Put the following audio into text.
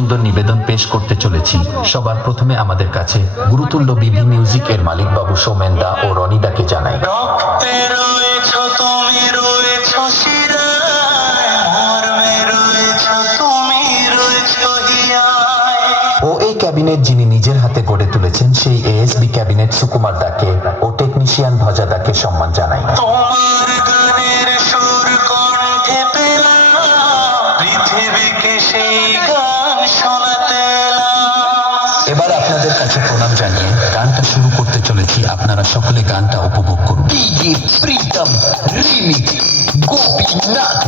সুন্দর নিবেদন পেশ করতে চলেছি। সবার প্রথমে আমাদের কাছে গুরুতুল্য বিবি মিউজিক এর মালিক বাবু সৌমেন দা ও রনি দাকে জানাই। ও এই ক্যাবিনেট যিনি নিজের হাতে গড়ে তুলেছেন সেই এএসবি ক্যাবিনেট সুকুমার দাকে ও টেকনিশিয়ান ভজা দাকে সম্মান জানাই। এবার আপনাদের কাছে প্রণাম জানিয়ে গানটা শুরু করতে চলেছি। আপনারা সকলে গানটা উপভোগ করুন। DJ Pritam remix Gopinath.